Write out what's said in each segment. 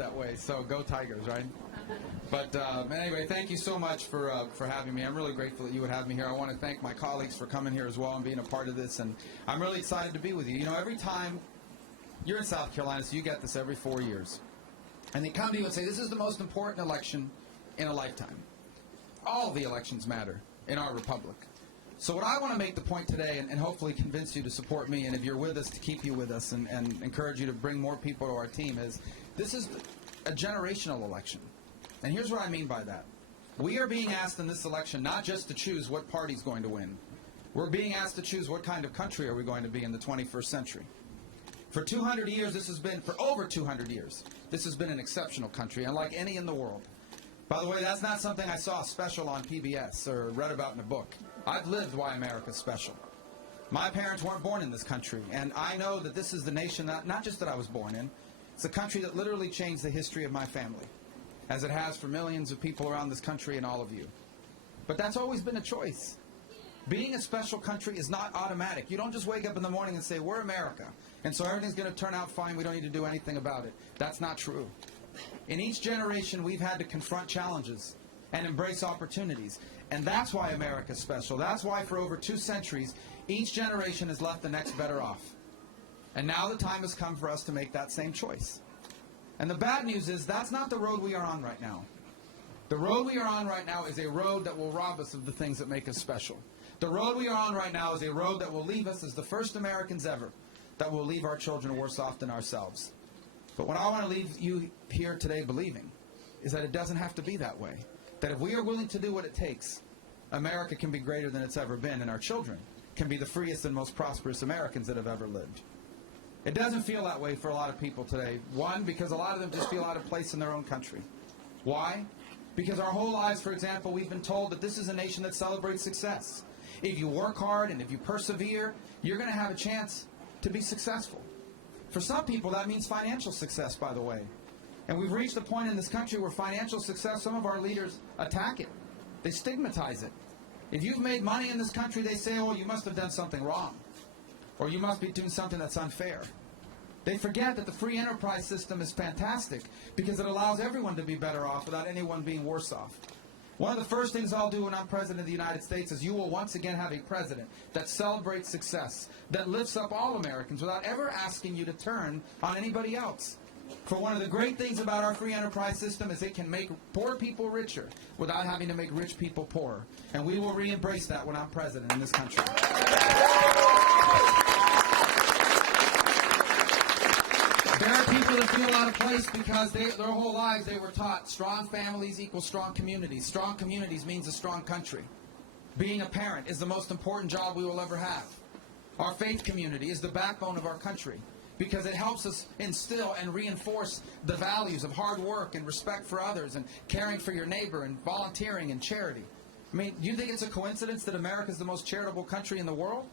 that way. So go Tigers, right? But anyway, thank you so much for having me. I'm really grateful that you would have me here. I want to thank my colleagues for coming here as well and being a part of this. And I'm really excited to be with you. You know, every time you're in South Carolina, so you get this every 4 years. And they come to you and say, this is the most important election in a lifetime. All the elections matter in our republic. So what I want to make the point today, and hopefully convince you to support me, and if you're with us, to keep you with us, and encourage you to bring more people to our team, is this is a generational election. And here's what I mean by that. We are being asked in this election not just to choose what party's going to win. We're being asked to choose what kind of country are we going to be in the 21st century. For 200 years, for over 200 years, this has been an exceptional country, unlike any in the world. By the way, that's not something I saw special on PBS or read about in a book. I've lived why America's special. My parents weren't born in this country, and I know that this is the nation, not just that I was born in, it's a country that literally changed the history of my family, as it has for millions of people around this country and all of you. But that's always been a choice. Being a special country is not automatic. You don't just wake up in the morning and say, we're America, and so everything's going to turn out fine, we don't need to do anything about it. That's not true. In each generation, we've had to confront challenges and embrace opportunities. And that's why America's special. That's why for over 2 centuries, each generation has left the next better off. And now the time has come for us to make that same choice. And the bad news is that's not the road we are on right now. The road we are on right now is a road that will rob us of the things that make us special. The road we are on right now is a road that will leave us as the first Americans ever, that will leave our children worse off than ourselves. But what I want to leave you here today believing is that it doesn't have to be that way. That if we are willing to do what it takes, America can be greater than it's ever been, and our children can be the freest and most prosperous Americans that have ever lived. It doesn't feel that way for a lot of people today. One, because a lot of them just feel out of place in their own country. Why? Because our whole lives, for example, we've been told that this is a nation that celebrates success. If you work hard and if you persevere, you're going to have a chance to be successful. For some people, that means financial success, by the way. And we've reached a point in this country where financial success, some of our leaders attack it. They stigmatize it. If you've made money in this country, they say, oh, you must have done something wrong. Or you must be doing something that's unfair. They forget that the free enterprise system is fantastic because it allows everyone to be better off without anyone being worse off. One of the first things I'll do when I'm President of the United States is you will once again have a president that celebrates success, that lifts up all Americans without ever asking you to turn on anybody else. For one of the great things about our free enterprise system is it can make poor people richer without having to make rich people poorer. And we will re-embrace that when I'm president in this country. There are people that feel out of place because their whole lives they were taught strong families equal strong communities. Strong communities means a strong country. Being a parent is the most important job we will ever have. Our faith community is the backbone of our country because it helps us instill and reinforce the values of hard work and respect for others and caring for your neighbor and volunteering and charity. I mean, do you think it's a coincidence that America is the most charitable country in the world?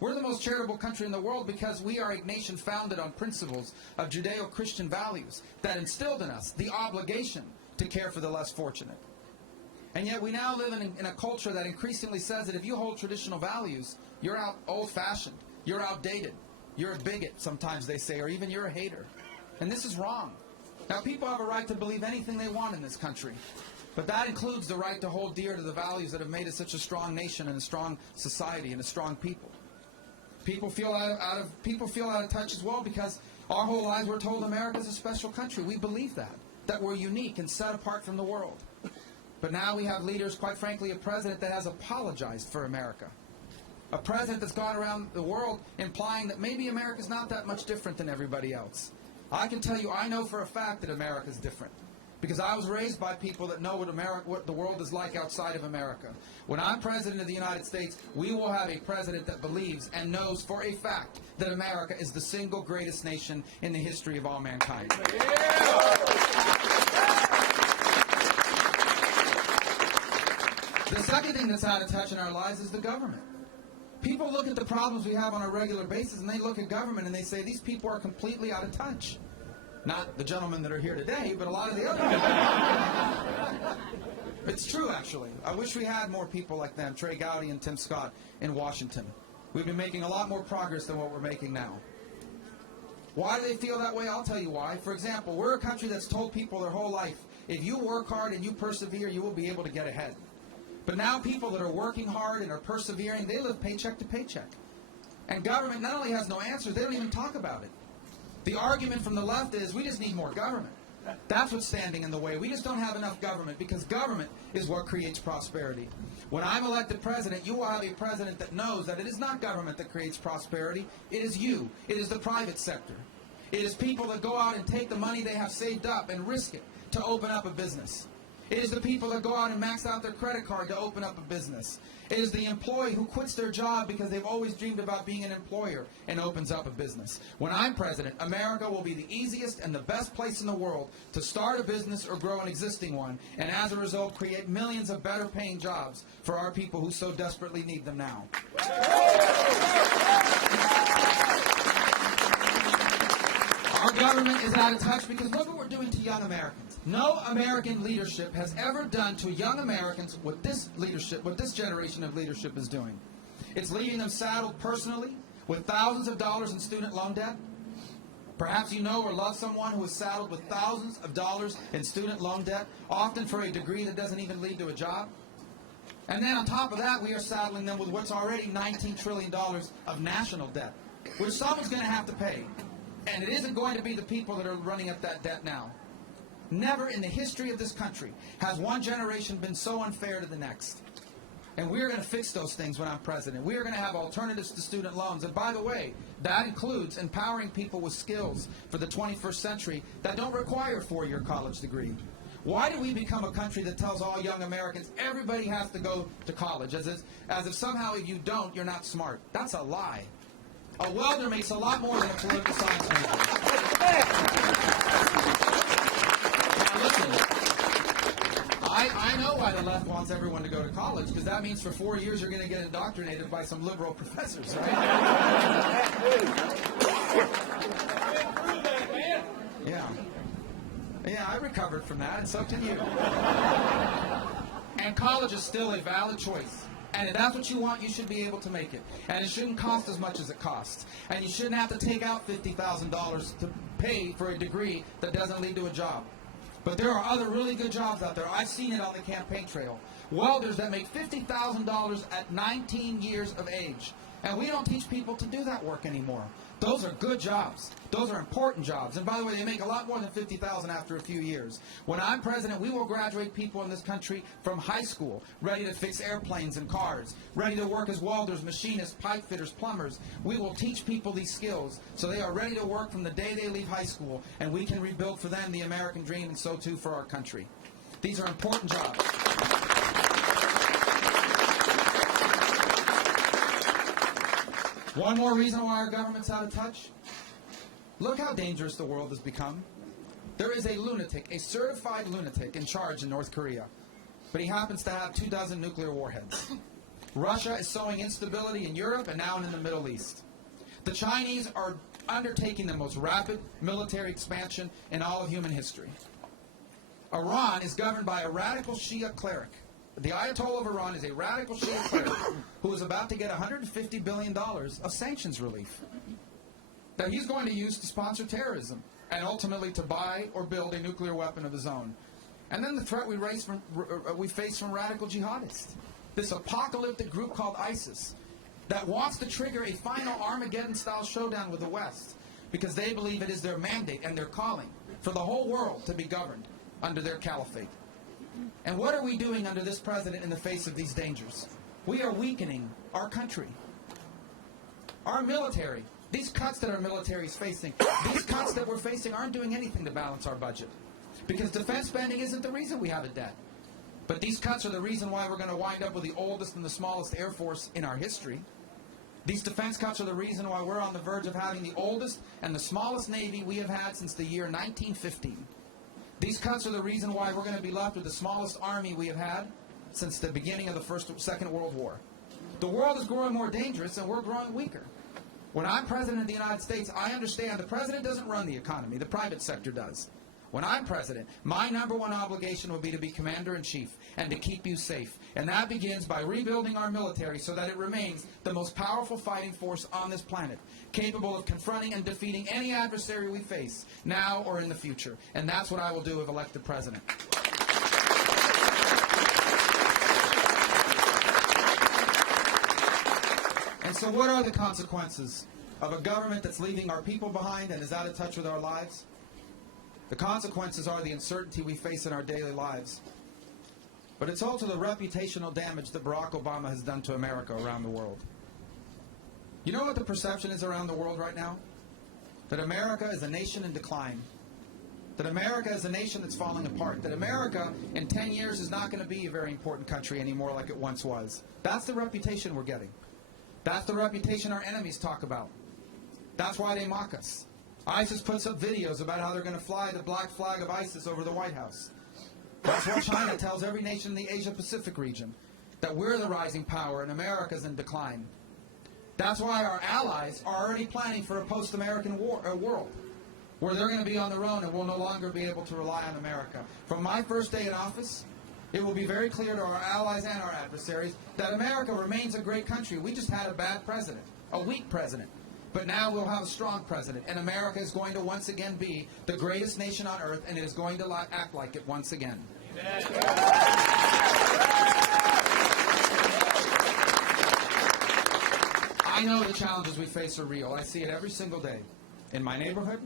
We're the most charitable country in the world because we are a nation founded on principles of Judeo-Christian values that instilled in us the obligation to care for the less fortunate. And yet we now live in a culture that increasingly says that if you hold traditional values, you're old-fashioned, you're outdated, you're a bigot, sometimes they say, or even you're a hater. And this is wrong. Now, people have a right to believe anything they want in this country. But that includes the right to hold dear to the values that have made us such a strong nation and a strong society and a strong people. People feel out of touch as well because our whole lives we're told America is a special country. We believe that we're unique and set apart from the world. But now we have leaders, quite frankly, a president that has apologized for America. A president that's gone around the world implying that maybe America's not that much different than everybody else. I can tell you, I know for a fact that America's different. Because I was raised by people that know what the world is like outside of America. When I'm President of the United States, we will have a president that believes and knows for a fact that America is the single greatest nation in the history of all mankind. The second thing that's out of touch in our lives is the government. People look at the problems we have on a regular basis and they look at government and they say these people are completely out of touch. Not the gentlemen that are here today, but a lot of the other people. It's true, actually. I wish we had more people like them, Trey Gowdy and Tim Scott in Washington. We've been making a lot more progress than what we're making now. Why do they feel that way? I'll tell you why. For example, we're a country that's told people their whole life, if you work hard and you persevere, you will be able to get ahead. But now people that are working hard and are persevering, they live paycheck to paycheck. And government not only has no answers, they don't even talk about it. The argument from the left is, we just need more government. That's what's standing in the way. We just don't have enough government, because government is what creates prosperity. When I'm elected president, you will have a president that knows that it is not government that creates prosperity. It is you. It is the private sector. It is people that go out and take the money they have saved up and risk it to open up a business. It is the people that go out and max out their credit card to open up a business. It is the employee who quits their job because they've always dreamed about being an employer and opens up a business. When I'm president, America will be the easiest and the best place in the world to start a business or grow an existing one, and as a result create millions of better paying jobs for our people who so desperately need them now. Our government is out of touch because look what we're doing to young Americans. No American leadership has ever done to young Americans what this leadership, what this generation of leadership is doing. It's leaving them saddled personally with thousands of dollars in student loan debt. Perhaps you know or love someone who is saddled with thousands of dollars in student loan debt, often for a degree that doesn't even lead to a job. And then on top of that, we are saddling them with what's already $19 trillion of national debt, which someone's going to have to pay. And it isn't going to be the people that are running up that debt now. Never in the history of this country has one generation been so unfair to the next. And we're going to fix those things when I'm president. We are going to have alternatives to student loans. And by the way, that includes empowering people with skills for the 21st century that don't require a four-year college degree. Why did we become a country that tells all young Americans everybody has to go to college, as if somehow if you don't, you're not smart? That's a lie. A welder makes a lot more than a political science major. Now listen, I know why the left wants everyone to go to college, because that means for 4 years you're going to get indoctrinated by some liberal professors, right? Yeah, I recovered from that, and so can you. And college is still a valid choice. And if that's what you want, you should be able to make it. And it shouldn't cost as much as it costs. And you shouldn't have to take out $50,000 to pay for a degree that doesn't lead to a job. But there are other really good jobs out there. I've seen it on the campaign trail. Welders that make $50,000 at 19 years of age. And we don't teach people to do that work anymore. Those are good jobs. Those are important jobs. And by the way, they make a lot more than $50,000 after a few years. When I'm president, we will graduate people in this country from high school, ready to fix airplanes and cars, ready to work as welders, machinists, pipe fitters, plumbers. We will teach people these skills so they are ready to work from the day they leave high school, and we can rebuild for them the American dream, and so too for our country. These are important jobs. One more reason why our government's out of touch. Look how dangerous the world has become. There is a lunatic, a certified lunatic in charge in North Korea. But he happens to have 24 nuclear warheads. Russia is sowing instability in Europe and now in the Middle East. The Chinese are undertaking the most rapid military expansion in all of human history. Iran is governed by a radical Shia cleric. The Ayatollah of Iran is a radical Shia cleric who is about to get $150 billion of sanctions relief that he's going to use to sponsor terrorism and ultimately to buy or build a nuclear weapon of his own. And then the threat we face from radical jihadists, this apocalyptic group called ISIS that wants to trigger a final Armageddon-style showdown with the West because they believe it is their mandate and their calling for the whole world to be governed under their caliphate. And what are we doing under this president in the face of these dangers? We are weakening our country. Our military, these cuts that our military is facing, these cuts that we're facing aren't doing anything to balance our budget. Because defense spending isn't the reason we have a debt. But these cuts are the reason why we're going to wind up with the oldest and the smallest Air Force in our history. These defense cuts are the reason why we're on the verge of having the oldest and the smallest Navy we have had since the year 1915. These cuts are the reason why we're going to be left with the smallest army we have had since the beginning of the Second World War. The world is growing more dangerous and we're growing weaker. When I'm president of the United States, I understand the president doesn't run the economy. The private sector does. When I'm president, my #1 obligation will be to be commander-in-chief and to keep you safe. And that begins by rebuilding our military so that it remains the most powerful fighting force on this planet, capable of confronting and defeating any adversary we face, now or in the future. And that's what I will do if elected president. And so what are the consequences of a government that's leaving our people behind and is out of touch with our lives? The consequences are the uncertainty we face in our daily lives. But it's also the reputational damage that Barack Obama has done to America around the world. You know what the perception is around the world right now? That America is a nation in decline. That America is a nation that's falling apart. That America in 10 years is not going to be a very important country anymore like it once was. That's the reputation we're getting. That's the reputation our enemies talk about. That's why they mock us. ISIS puts up videos about how they're going to fly the black flag of ISIS over the White House. That's what China tells every nation in the Asia-Pacific region, that we're the rising power and America's in decline. That's why our allies are already planning for a post-American world, where they're going to be on their own and will no longer be able to rely on America. From my first day in office, it will be very clear to our allies and our adversaries that America remains a great country. We just had a bad president, a weak president. But now we'll have a strong president, and America is going to once again be the greatest nation on earth, and it is going to act like it once again. Amen. I know the challenges we face are real. I see it every single day, in my neighborhood,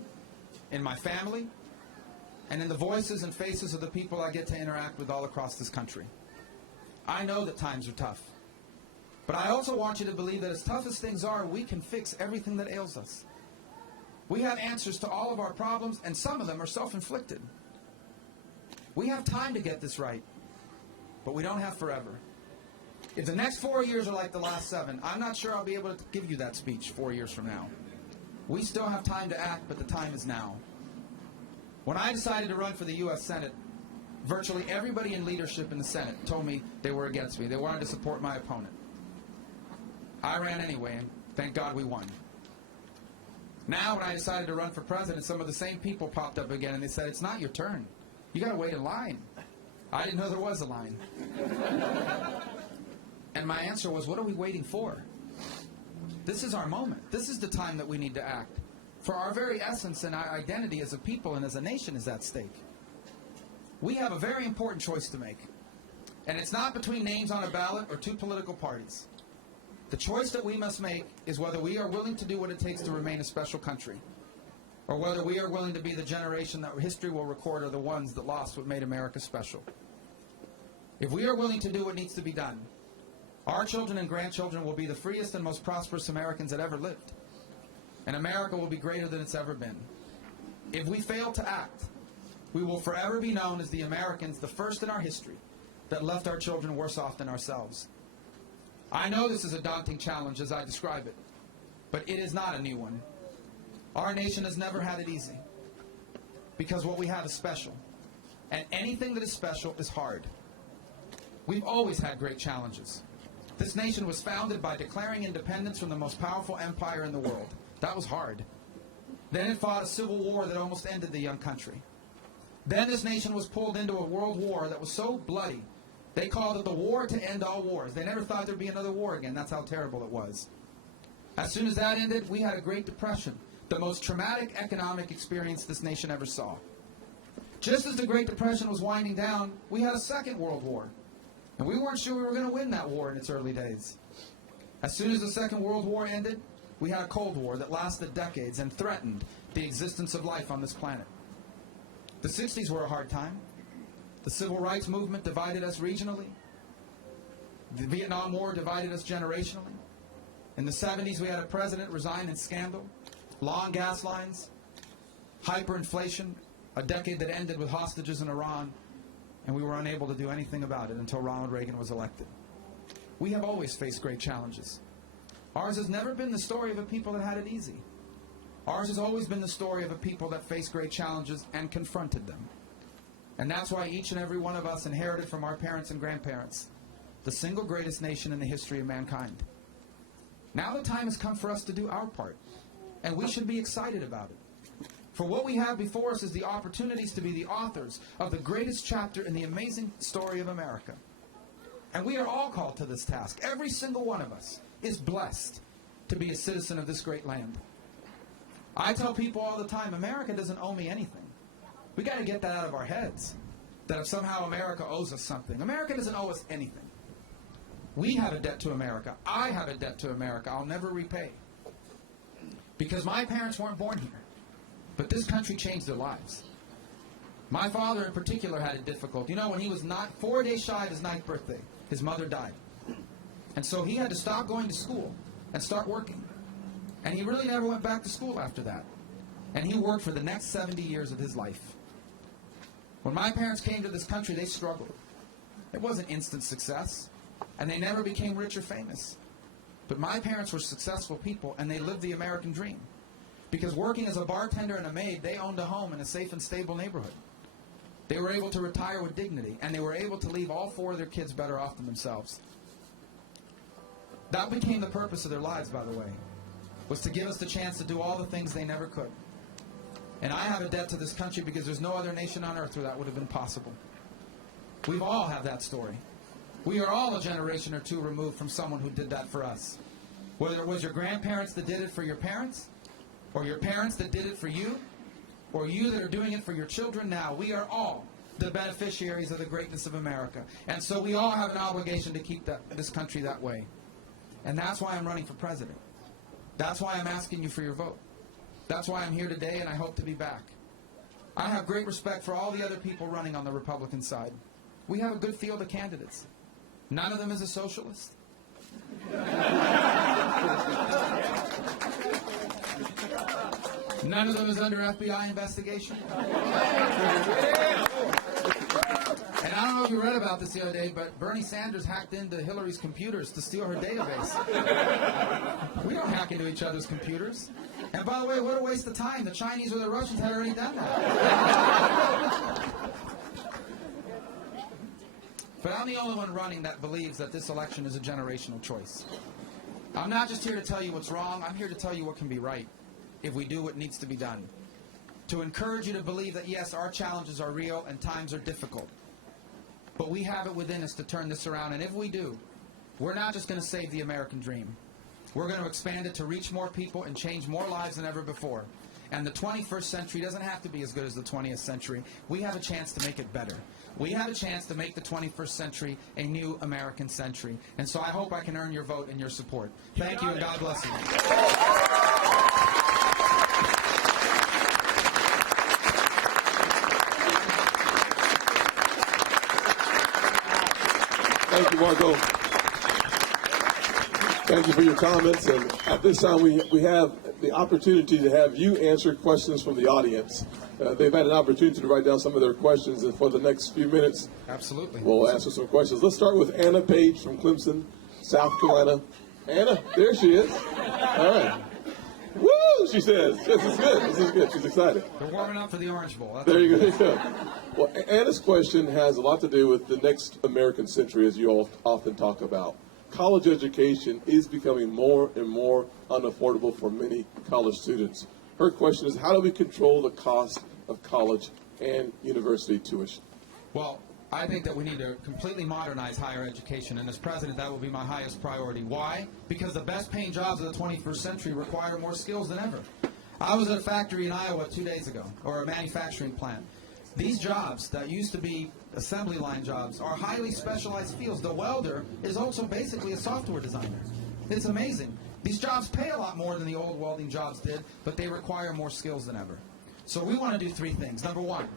in my family, and in the voices and faces of the people I get to interact with all across this country. I know that times are tough. But I also want you to believe that as tough as things are, we can fix everything that ails us. We have answers to all of our problems, and some of them are self-inflicted. We have time to get this right, but we don't have forever. If the next 4 years are like the last 7, I'm not sure I'll be able to give you that speech 4 years from now. We still have time to act, but the time is now. When I decided to run for the U.S. Senate, virtually everybody in leadership in the Senate told me they were against me. They wanted to support my opponent. I ran anyway, and thank God we won. Now, when I decided to run for president, some of the same people popped up again, and they said, "It's not your turn. You got to wait in line." I didn't know there was a line. And my answer was, what are we waiting for? This is our moment. This is the time that we need to act. For our very essence and our identity as a people and as a nation is at stake. We have a very important choice to make. And it's not between names on a ballot or 2 political parties. The choice that we must make is whether we are willing to do what it takes to remain a special country, or whether we are willing to be the generation that history will record are the ones that lost what made America special. If we are willing to do what needs to be done, our children and grandchildren will be the freest and most prosperous Americans that ever lived, and America will be greater than it's ever been. If we fail to act, we will forever be known as the Americans, the first in our history, that left our children worse off than ourselves. I know this is a daunting challenge as I describe it, but it is not a new one. Our nation has never had it easy, because what we have is special, and anything that is special is hard. We've always had great challenges. This nation was founded by declaring independence from the most powerful empire in the world. That was hard. Then it fought a civil war that almost ended the young country. Then this nation was pulled into a world war that was so bloody, they called it the war to end all wars. They never thought there'd be another war again. That's how terrible it was. As soon as that ended, we had a Great Depression, the most traumatic economic experience this nation ever saw. Just as the Great Depression was winding down, we had a Second World War. And we weren't sure we were going to win that war in its early days. As soon as the Second World War ended, we had a Cold War that lasted decades and threatened the existence of life on this planet. The 60s were a hard time. The Civil Rights Movement divided us regionally. The Vietnam War divided us generationally. In the 70s, we had a president resign in scandal, long gas lines, hyperinflation, a decade that ended with hostages in Iran, and we were unable to do anything about it until Ronald Reagan was elected. We have always faced great challenges. Ours has never been the story of a people that had it easy. Ours has always been the story of a people that faced great challenges and confronted them. And that's why each and every one of us inherited from our parents and grandparents the single greatest nation in the history of mankind. Now the time has come for us to do our part, and we should be excited about it. For what we have before us is the opportunities to be the authors of the greatest chapter in the amazing story of America. And we are all called to this task. Every single one of us is blessed to be a citizen of this great land. I tell people all the time, America doesn't owe me anything. We got to get that out of our heads, that if somehow America owes us something. America doesn't owe us anything. We have a debt to America. I have a debt to America I'll never repay. Because my parents weren't born here. But this country changed their lives. My father in particular had it difficult. You know, when he was 4 days shy of his 9th birthday, his mother died. And so he had to stop going to school and start working. And he really never went back to school after that. And he worked for the next 70 years of his life. When my parents came to this country, they struggled. It wasn't instant success. And they never became rich or famous. But my parents were successful people, and they lived the American dream. Because working as a bartender and a maid, they owned a home in a safe and stable neighborhood. They were able to retire with dignity, and they were able to leave all 4 of their kids better off than themselves. That became the purpose of their lives, by the way, was to give us the chance to do all the things they never could. And I have a debt to this country because there's no other nation on earth where that would have been possible. We all have that story. We are all a generation or two removed from someone who did that for us. Whether it was your grandparents that did it for your parents, or your parents that did it for you, or you that are doing it for your children now, we are all the beneficiaries of the greatness of America. And so we all have an obligation to keep this country that way. And that's why I'm running for president. That's why I'm asking you for your vote. That's why I'm here today, and I hope to be back. I have great respect for all the other people running on the Republican side. We have a good field of candidates. None of them is a socialist. None of them is under FBI investigation. And I don't know if you read about this the other day, but Bernie Sanders hacked into Hillary's computers to steal her database. We don't hack into each other's computers. And by the way, what a waste of time. The Chinese or the Russians had already done that. But I'm the only one running that believes that this election is a generational choice. I'm not just here to tell you what's wrong. I'm here to tell you what can be right if we do what needs to be done. To encourage you to believe that, yes, our challenges are real and times are difficult. But we have it within us to turn this around. And if we do, we're not just going to save the American dream. We're going to expand it to reach more people and change more lives than ever before. And the 21st century doesn't have to be as good as the 20th century. We have a chance to make it better. We have a chance to make the 21st century a new American century. And so I hope I can earn your vote and your support. Thank you, and God bless you. Thank you, Marco. Thank you for your comments. And at this time, we have the opportunity to have you answer questions from the audience. They've had an opportunity to write down some of their questions, and for the next few minutes, absolutely, we'll answer some questions. Let's start with Anna Page from Clemson, South Carolina. Anna, there she is. All right. Woo, she says. This is good. This is good. She's excited. We're warming up for the Orange Bowl. That's there you go. Well, Anna's question has a lot to do with the next American century, as you all often talk about. College education is becoming more and more unaffordable for many college students. Her question is, how do we control the cost of college and university tuition? Well, I think that we need to completely modernize higher education, and as president, that will be my highest priority. Why? Because the best paying jobs of the 21st century require more skills than ever. I was at a factory in Iowa 2 days ago, or a manufacturing plant. These jobs that used to be assembly line jobs are highly specialized fields. The welder is also basically a software designer. It's amazing. These jobs pay a lot more than the old welding jobs did, but they require more skills than ever. So we want to do 3 things. Number 1,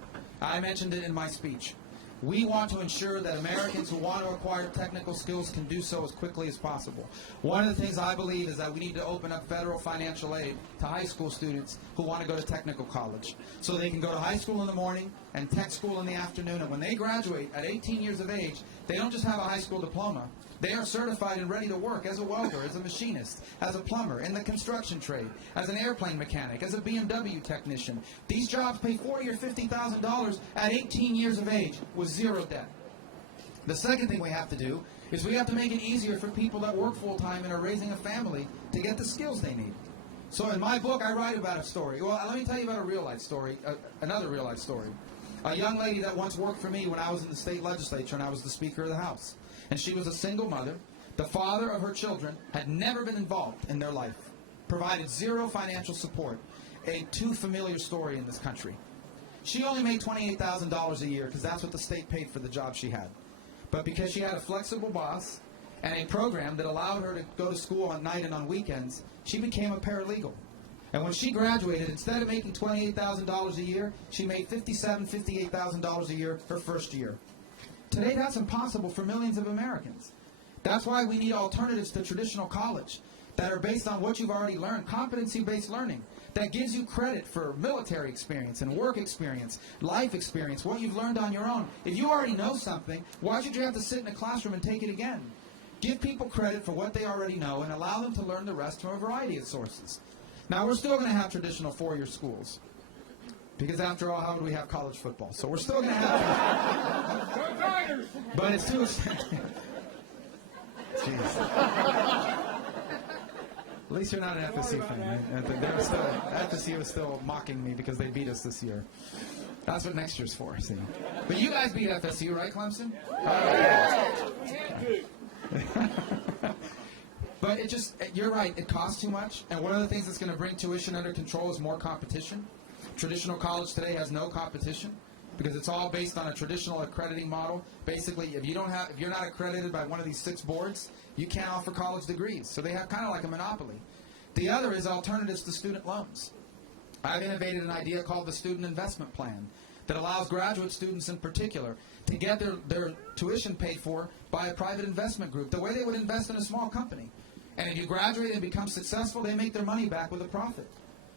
I mentioned it in my speech. We want to ensure that Americans who want to acquire technical skills can do so as quickly as possible. One of the things I believe is that we need to open up federal financial aid to high school students who want to go to technical college, so they can go to high school in the morning and tech school in the afternoon. And when they graduate at 18 years of age, they don't just have a high school diploma. They are certified and ready to work as a welder, as a machinist, as a plumber, in the construction trade, as an airplane mechanic, as a BMW technician. These jobs pay $40,000 or $50,000 at 18 years of age with zero debt. The second thing we have to do is we have to make it easier for people that work full-time and are raising a family to get the skills they need. So in my book, I write about a story. Well, let me tell you about a real-life story, another real-life story. A young lady that once worked for me when I was in the state legislature and I was the Speaker of the House. And she was a single mother. The father of her children had never been involved in their life, provided zero financial support. A too familiar story in this country. She only made $28,000 a year because that's what the state paid for the job she had. But because she had a flexible boss and a program that allowed her to go to school on night and on weekends, she became a paralegal. And when she graduated, instead of making $28,000 a year, she made $57,000, $58,000 a year her first year. Today, that's impossible for millions of Americans. That's why we need alternatives to traditional college that are based on what you've already learned, competency-based learning, that gives you credit for military experience and work experience, life experience, what you've learned on your own. If you already know something, why should you have to sit in a classroom and take it again? Give people credit for what they already know and allow them to learn the rest from a variety of sources. Now, we're still going to have traditional four-year schools. Because after all, how would we have college football? So we're still going to have but it's too Jeez. At least you're not an FSU fan. Right? FSU is still mocking me because they beat us this year. That's what next year's for, see. But you guys beat FSU, right, Clemson? But you're right, it costs too much. And one of the things that's going to bring tuition under control is more competition. Traditional college today has no competition because it's all based on a traditional accrediting model. Basically, if you're not accredited by one of these 6 boards, you can't offer college degrees. So they have kind of like a monopoly. The other is alternatives to student loans. I've innovated an idea called the Student Investment Plan that allows graduate students in particular to get their tuition paid for by a private investment group, the way they would invest in a small company. And if you graduate and become successful, they make their money back with a profit.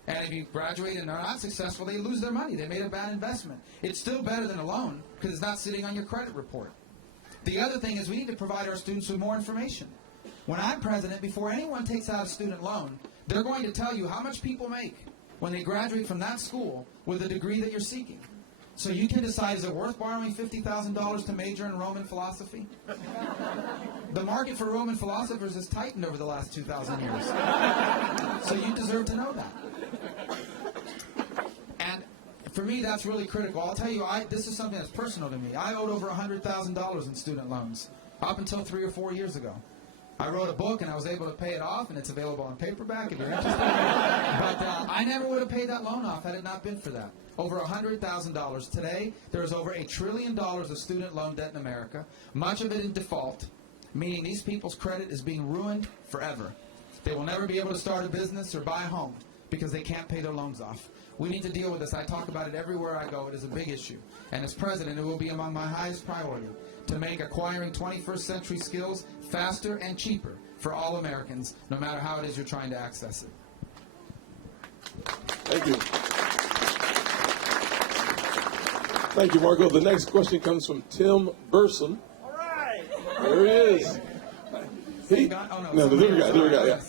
And if you graduate and are not successful, they lose their money. They made a bad investment. It's still better than a loan because it's not sitting on your credit report. The other thing is we need to provide our students with more information. When I'm president, before anyone takes out a student loan, they're going to tell you how much people make when they graduate from that school with a degree that you're seeking. So you can decide, is it worth borrowing $50,000 to major in Roman philosophy? The market for Roman philosophers has tightened over the last 2,000 years. So you deserve to know that. And for me, that's really critical. I'll tell you, this is something that's personal to me. I owed over $100,000 in student loans up until 3 or 4 years ago. I wrote a book, and I was able to pay it off, and it's available on paperback if you're interested. But I never would have paid that loan off had it not been for that. Over $100,000. Today, there's over $1 trillion of student loan debt in America, much of it in default, meaning these people's credit is being ruined forever. They will never be able to start a business or buy a home because they can't pay their loans off. We need to deal with this. I talk about it everywhere I go. It is a big issue. And as president, it will be among my highest priority to make acquiring 21st century skills faster and cheaper for all Americans, no matter how it is you're trying to access it. Thank you. Thank you, Marco. The next question comes from Tim Burson. All right. There he is. There we go. Yeah.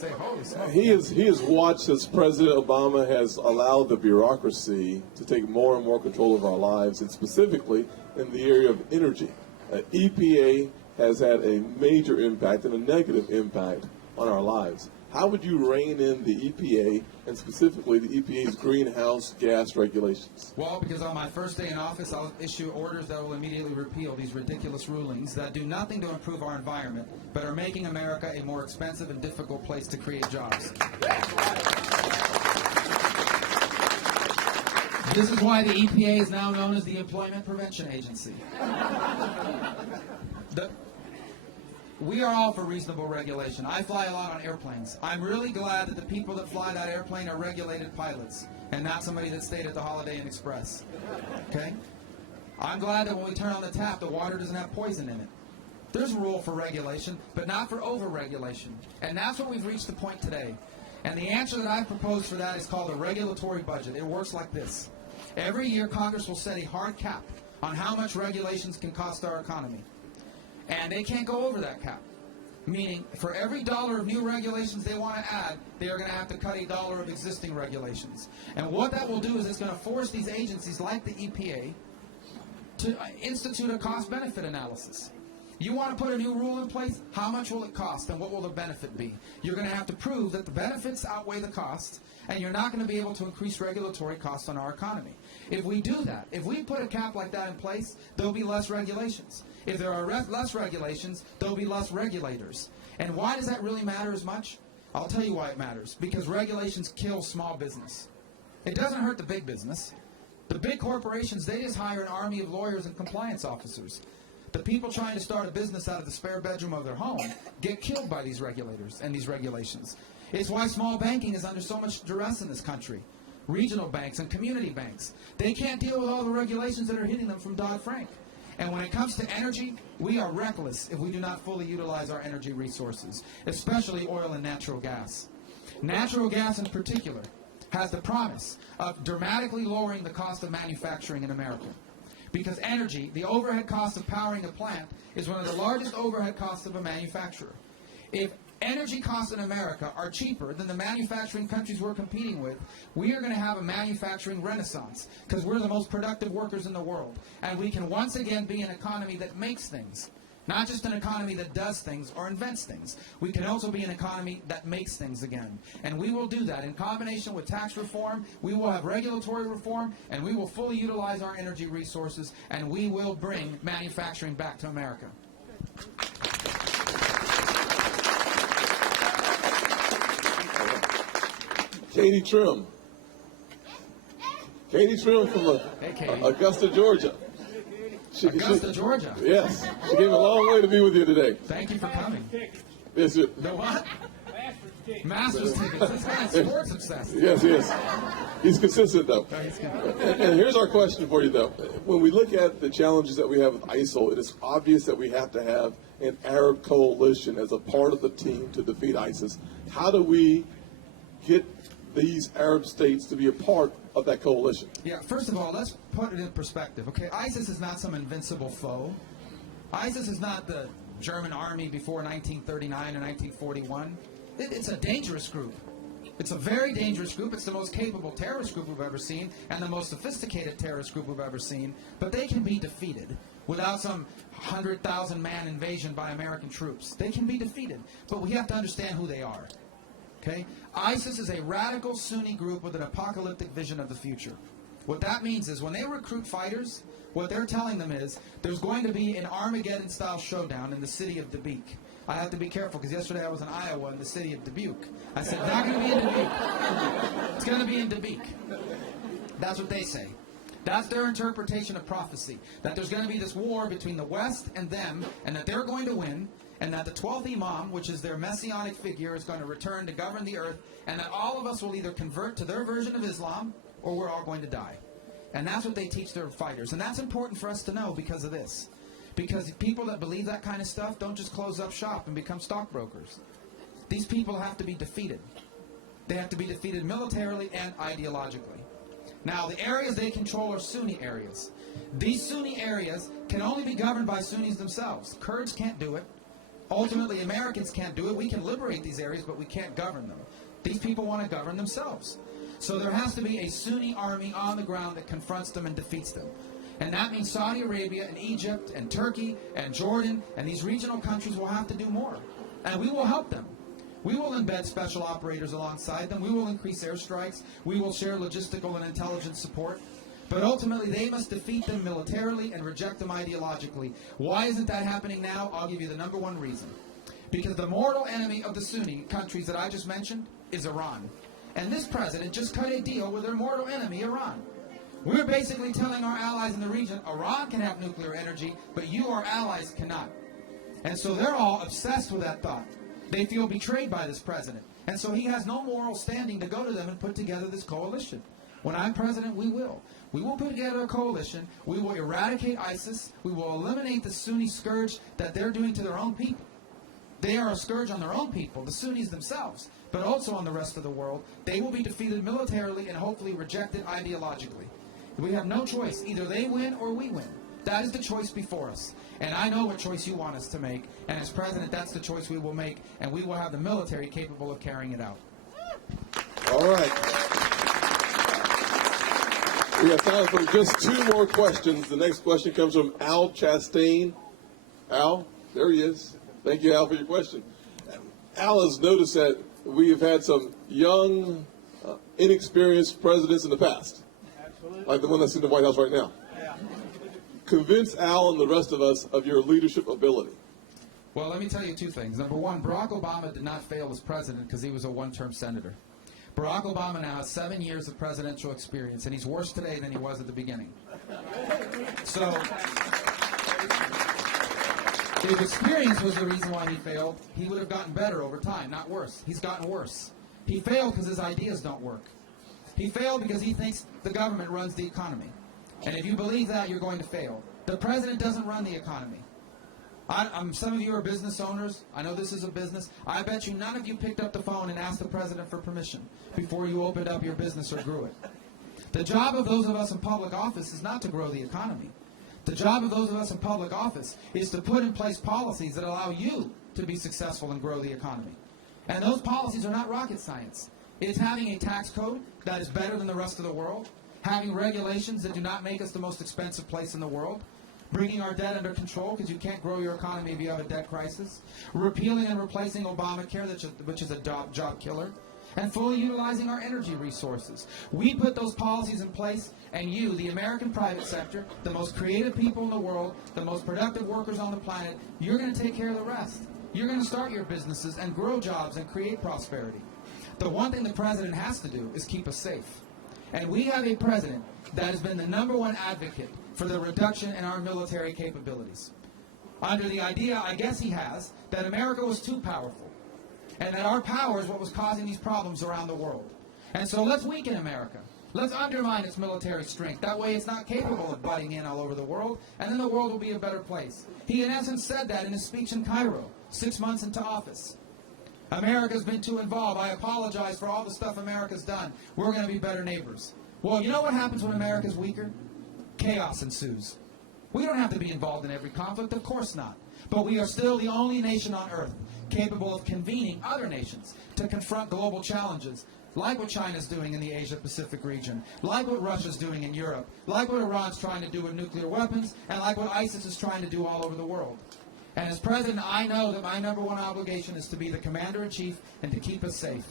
He has watched as President Obama has allowed the bureaucracy to take more and more control of our lives, and specifically in the area of energy. EPA has had a major impact and a negative impact on our lives. How would you rein in the EPA, and specifically the EPA's greenhouse gas regulations? Well, because on my first day in office, I'll issue orders that will immediately repeal these ridiculous rulings that do nothing to improve our environment, but are making America a more expensive and difficult place to create jobs. This is why the EPA is now known as the Employment Prevention Agency. We are all for reasonable regulation. I fly a lot on airplanes. I'm really glad that the people that fly that airplane are regulated pilots and not somebody that stayed at the Holiday Inn Express. Okay? I'm glad that when we turn on the tap, the water doesn't have poison in it. There's a rule for regulation, but not for over-regulation. And that's what we've reached the point today. And the answer that I've proposed for that is called a regulatory budget. It works like this. Every year, Congress will set a hard cap on how much regulations can cost our economy. And they can't go over that cap. Meaning, for every dollar of new regulations they want to add, they are going to have to cut $1 of existing regulations. And what that will do is it's going to force these agencies like the EPA to institute a cost-benefit analysis. You want to put a new rule in place? How much will it cost and what will the benefit be? You're going to have to prove that the benefits outweigh the costs, and you're not going to be able to increase regulatory costs on our economy. If we do that, if we put a cap like that in place, there'll be less regulations. If there are less regulations, there'll be less regulators. And why does that really matter as much? I'll tell you why it matters. Because regulations kill small business. It doesn't hurt the big business. The big corporations, they just hire an army of lawyers and compliance officers. The people trying to start a business out of the spare bedroom of their home get killed by these regulators and these regulations. It's why small banking is under so much duress in this country. Regional banks and community banks, they can't deal with all the regulations that are hitting them from Dodd-Frank. And when it comes to energy, we are reckless if we do not fully utilize our energy resources, especially oil and natural gas. Natural gas in particular has the promise of dramatically lowering the cost of manufacturing in America. Because energy, the overhead cost of powering a plant, is one of the largest overhead costs of a manufacturer. If energy costs in America are cheaper than the manufacturing countries we're competing with, we are going to have a manufacturing renaissance because we're the most productive workers in the world. And we can once again be an economy that makes things, not just an economy that does things or invents things. We can also be an economy that makes things again. And we will do that in combination with tax reform. We will have regulatory reform, and we will fully utilize our energy resources, and we will bring manufacturing back to America. Katie Trim. Katie Trim from Augusta, Georgia. Augusta, Georgia. Yes. She came a long way to be with you today. Thank you for coming. Yes, sir. The what? Master's tickets. This guy's sports obsessed. Yes, yes. He's consistent, though. Oh, he's good. And here's our question for you, though. When we look at the challenges that we have with ISIL, it is obvious that we have to have an Arab coalition as a part of the team to defeat ISIS. How do we get these Arab states to be a part of that coalition? Yeah, first of all, let's put it in perspective. Okay, ISIS is not some invincible foe. ISIS is not the German army before 1939 or 1941. It's a dangerous group. It's a very dangerous group. It's the most capable terrorist group we've ever seen and the most sophisticated terrorist group we've ever seen. But they can be defeated without some 100,000-man invasion by American troops. They can be defeated, but we have to understand who they are. Okay? ISIS is a radical Sunni group with an apocalyptic vision of the future. What that means is when they recruit fighters, what they're telling them is there's going to be an Armageddon-style showdown in the city of Dubuque. I have to be careful because yesterday I was in Iowa in the city of Dubuque. I said, not going to be in Dubuque. It's going to be in Dubuque. That's what they say. That's their interpretation of prophecy, that there's going to be this war between the West and them, and that they're going to win, and that the 12th Imam, which is their messianic figure, is going to return to govern the earth, and that all of us will either convert to their version of Islam, or we're all going to die. And that's what they teach their fighters. And that's important for us to know because of this. Because people that believe that kind of stuff don't just close up shop and become stockbrokers. These people have to be defeated. They have to be defeated militarily and ideologically. Now, the areas they control are Sunni areas. These Sunni areas can only be governed by Sunnis themselves. Kurds can't do it. Ultimately, Americans can't do it. We can liberate these areas, but we can't govern them. These people want to govern themselves. So there has to be a Sunni army on the ground that confronts them and defeats them. And that means Saudi Arabia and Egypt and Turkey and Jordan and these regional countries will have to do more. And we will help them. We will embed special operators alongside them. We will increase airstrikes. We will share logistical and intelligence support. But ultimately, they must defeat them militarily and reject them ideologically. Why isn't that happening now? I'll give you the number one reason. Because the mortal enemy of the Sunni countries that I just mentioned is Iran. And this president just cut a deal with their mortal enemy, Iran. We're basically telling our allies in the region, Iran can have nuclear energy, but you, our allies, cannot. And so they're all obsessed with that thought. They feel betrayed by this president. And so he has no moral standing to go to them and put together this coalition. When I'm president, we will. We will put together a coalition. We will eradicate ISIS. We will eliminate the Sunni scourge that they're doing to their own people. They are a scourge on their own people, the Sunnis themselves, but also on the rest of the world. They will be defeated militarily and hopefully rejected ideologically. We have no choice. Either they win or we win. That is the choice before us. And I know what choice you want us to make. And as president, that's the choice we will make. And we will have the military capable of carrying it out. All right. We have time for just two more questions. The next question comes from Al Chastain. Al? There he is. Thank you, Al, for your question. Al has noticed that we have had some young, inexperienced presidents in the past. Absolutely. Like the one that's in the White House right now. Yeah. Convince Al and the rest of us of your leadership ability. Well, let me tell you two things. Number one, Barack Obama did not fail as president because he was a one-term senator. Barack Obama now has 7 years of presidential experience, and he's worse today than he was at the beginning. So, if experience was the reason why he failed, he would have gotten better over time, not worse. He's gotten worse. He failed because his ideas don't work. He failed because he thinks the government runs the economy. And if you believe that, you're going to fail. The president doesn't run the economy. Some of you are business owners. I know this is a business. I bet you none of you picked up the phone and asked the president for permission before you opened up your business or grew it. The job of those of us in public office is not to grow the economy. The job of those of us in public office is to put in place policies that allow you to be successful and grow the economy. And those policies are not rocket science. It's having a tax code that is better than the rest of the world, having regulations that do not make us the most expensive place in the world, bringing our debt under control because you can't grow your economy if you have a debt crisis, repealing and replacing Obamacare, which is a job killer, and fully utilizing our energy resources. We put those policies in place, and you, the American private sector, the most creative people in the world, the most productive workers on the planet, you're going to take care of the rest. You're going to start your businesses and grow jobs and create prosperity. The one thing the president has to do is keep us safe. And we have a president that has been the #1 advocate for the reduction in our military capabilities. Under the idea, I guess he has, that America was too powerful, and that our power is what was causing these problems around the world. And so let's weaken America. Let's undermine its military strength. That way it's not capable of butting in all over the world, and then the world will be a better place. He, in essence, said that in his speech in Cairo, 6 months into office. America's been too involved. I apologize for all the stuff America's done. We're going to be better neighbors. Well, you know what happens when America's weaker? Chaos ensues. We don't have to be involved in every conflict, of course not. But we are still the only nation on earth capable of convening other nations to confront global challenges, like what China's doing in the Asia-Pacific region, like what Russia's doing in Europe, like what Iran's trying to do with nuclear weapons, and like what ISIS is trying to do all over the world. And as president, I know that my #1 obligation is to be the commander-in-chief and to keep us safe.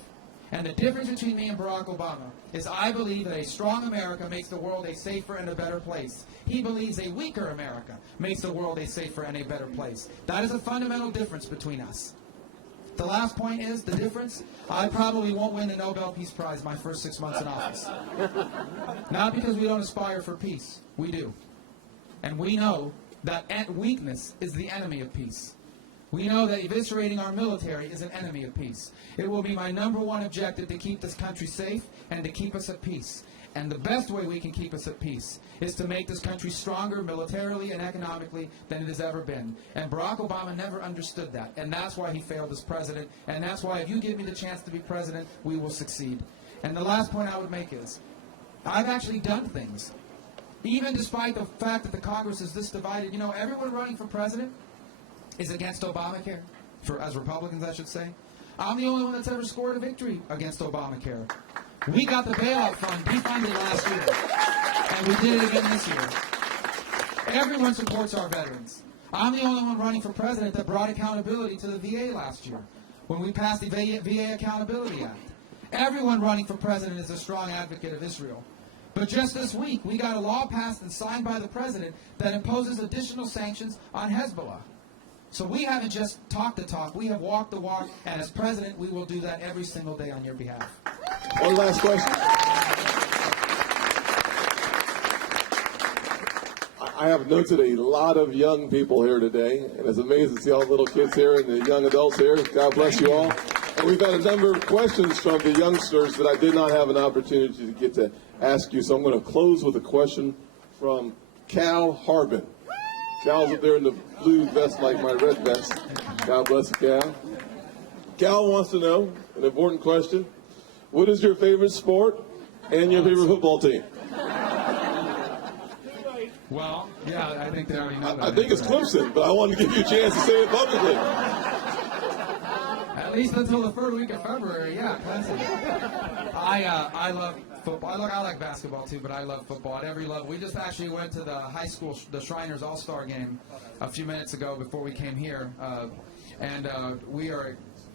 And the difference between me and Barack Obama is I believe that a strong America makes the world a safer and a better place. He believes a weaker America makes the world a safer and a better place. That is a fundamental difference between us. The last point is, the difference, I probably won't win the Nobel Peace Prize my first 6 months in office. Not because we don't aspire for peace. We do. And we know that weakness is the enemy of peace. We know that eviscerating our military is an enemy of peace. It will be my #1 objective to keep this country safe and to keep us at peace. And the best way we can keep us at peace is to make this country stronger militarily and economically than it has ever been. And Barack Obama never understood that. And that's why he failed as president. And that's why if you give me the chance to be president, we will succeed. And the last point I would make is, I've actually done things. Even despite the fact that the Congress is this divided, you know, everyone running for president is against Obamacare, as Republicans, I should say. I'm the only one that's ever scored a victory against Obamacare. We got the bailout fund defunded last year, and we did it again this year. Everyone supports our veterans. I'm the only one running for president that brought accountability to the VA last year when we passed the VA Accountability Act. Everyone running for president is a strong advocate of Israel. But just this week, we got a law passed and signed by the president that imposes additional sanctions on Hezbollah. So we haven't just talked the talk, we have walked the walk, and as president, we will do that every single day on your behalf. One last question. I have noted a lot of young people here today, and it's amazing to see all the little kids here and the young adults here. God bless you all. And we've had a number of questions from the youngsters that I did not have an opportunity to get to ask you, so I'm going to close with a question from Cal Harbin. Cal's up there in the blue vest like my red vest. God bless you, Cal. Cal wants to know, an important question, what is your favorite sport and your favorite football team? Well, yeah, I think they already know that. I think it's Clemson, but I wanted to give you a chance to say it publicly. At least until the third week of February, yeah, Clemson. I love football. I like basketball too, but I love football at every level. We just actually went to the high school, the Shriners All-Star game a few minutes ago before we came here, and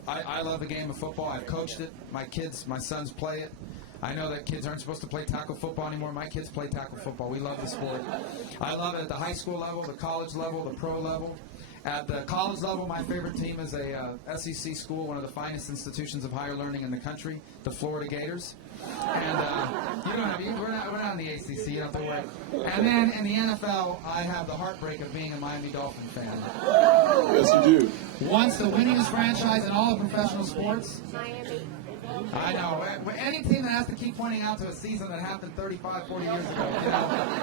I love the game of football. I've coached it. My sons play it. I know that kids aren't supposed to play tackle football anymore. My kids play tackle football. We love the sport. I love it at the high school level, the college level, the pro level. At the college level, my favorite team is a SEC school, one of the finest institutions of higher learning in the country, the Florida Gators. And we're not in the ACC, you don't have to worry. And then in the NFL, I have the heartbreak of being a Miami Dolphin fan. Yes, you do. Once the winningest franchise in all of professional sports. Miami. I know. Any team that has to keep pointing out to a season that happened 35, 40 years ago,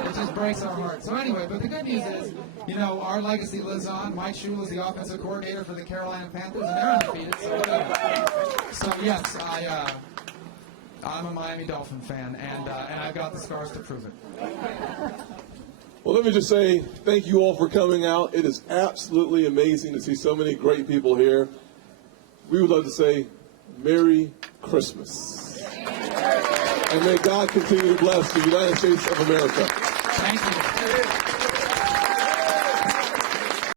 it just breaks our heart. So anyway, but the good news is, our legacy lives on. Mike Shula is the offensive coordinator for the Carolina Panthers, and they're undefeated. So yes, I'm a Miami Dolphin fan, and I've got the scars to prove it. Well, let me just say thank you all for coming out. It is absolutely amazing to see so many great people here. We would love to say Merry Christmas. And may God continue to bless the United States of America. Thank you.